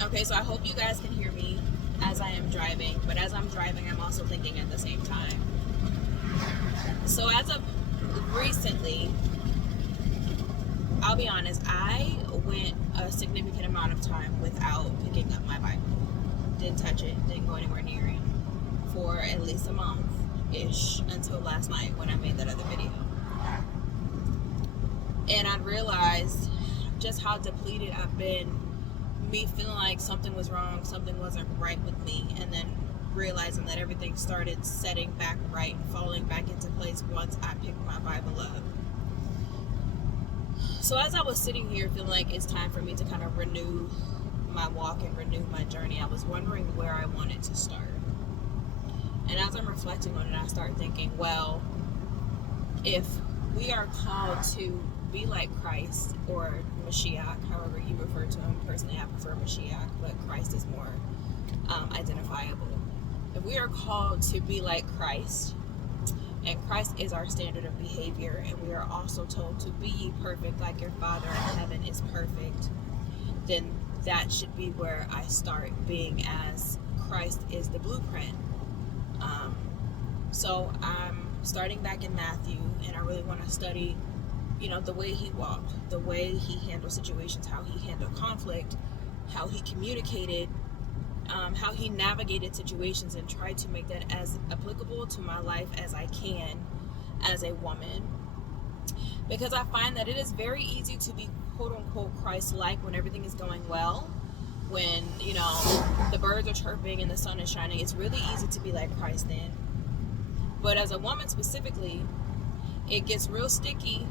Okay, so I hope you guys can hear me as I am driving, but as I'm driving, I'm also thinking at the same time. So as of recently, I'll be honest, I went a significant amount of time without picking up my Bible. Didn't touch it, didn't go anywhere near it for at least a month-ish until last night when I made that other video. And I realized just how depleted I've been, me feeling like something was wrong, something wasn't right with me, and then realizing that everything started setting back right, falling back into place once I picked my Bible up. So as I was sitting here feeling like it's time for me to kind of renew my walk and renew my journey, I was wondering where I wanted to start. And as I'm reflecting on it, I start thinking, well, if we are called to be like Christ, or Mashiach, however you refer to him. Personally, I prefer Mashiach, but Christ is more identifiable. If we are called to be like Christ, and Christ is our standard of behavior, and we are also told to be perfect like your Father in heaven is perfect, then that should be where I start, being as Christ is the blueprint. So I'm starting back in Matthew, and I really want to study, the way he walked, the way he handled situations, how he handled conflict, how he communicated, how he navigated situations, and tried to make that as applicable to my life as I can as a woman. Because I find that it is very easy to be quote-unquote Christ-like when everything is going well. When, the birds are chirping and the sun is shining, it's really easy to be like Christ then. But as a woman specifically, it gets real sticky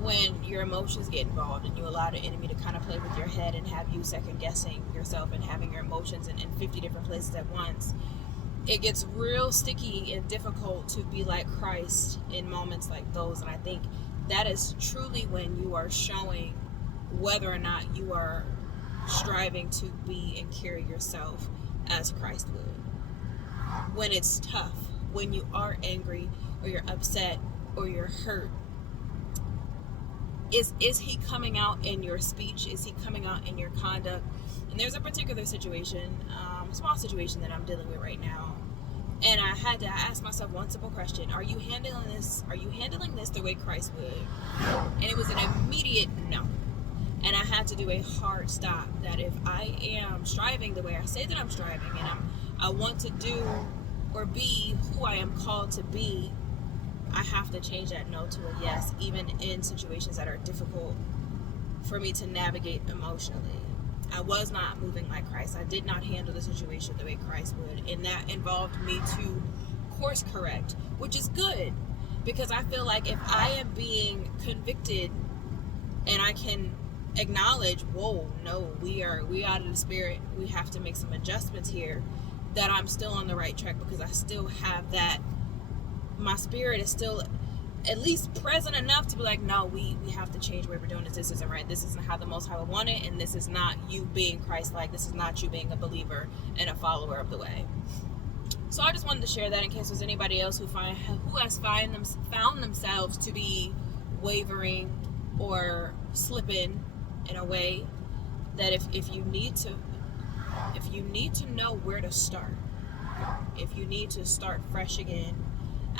when your emotions get involved and you allow the enemy to kind of play with your head and have you second guessing yourself and having your emotions in 50 different places at once. It gets real sticky and difficult to be like Christ in moments like those. And I think that is truly when you are showing whether or not you are striving to be and carry yourself as Christ would. When it's tough, when you are angry or you're upset or you're hurt, is he coming out in your speech? Is he coming out in your conduct? And there's a particular situation, small situation that I'm dealing with right now, and I had to ask myself one simple question: Are you handling this? Are you handling this the way Christ would? And it was an immediate no. And I had to do a hard stop. That if I am striving the way I say that I'm striving, and I want to do or be who I am called to be, I have to change that no to a yes, even in situations that are difficult for me to navigate emotionally. I was not moving like Christ. I did not handle the situation the way Christ would, and that involved me to course correct, which is good, because I feel like if I am being convicted and I can acknowledge, whoa, no, we out of the spirit, we have to make some adjustments here, that I'm still on the right track, because I still have that, my spirit is still at least present enough to be like, no, we have to change the way we're doing this. This isn't right. This isn't how the Most High would want it, and this is not you being Christ-like. This is not you being a believer and a follower of the way. So I just wanted to share that in case there's anybody else who has found themselves to be wavering or slipping in a way, that if you need to know where to start, if you need to start fresh again,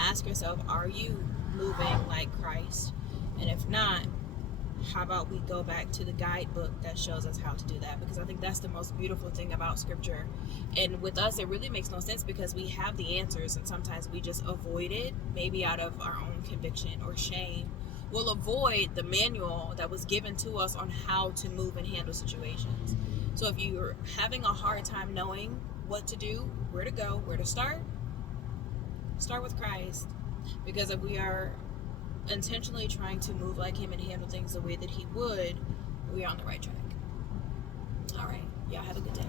ask yourself, are you moving like Christ? And if not, how about we go back to the guidebook that shows us how to do that? Because I think that's the most beautiful thing about scripture. And with us, it really makes no sense, because we have the answers, and sometimes we just avoid it, maybe out of our own conviction or shame. We'll avoid the manual that was given to us on how to move and handle situations. So if you're having a hard time knowing what to do, where to go, where to start with Christ. Because if we are intentionally trying to move like him and handle things the way that he would, we are on the right track. All right, y'all have a good day.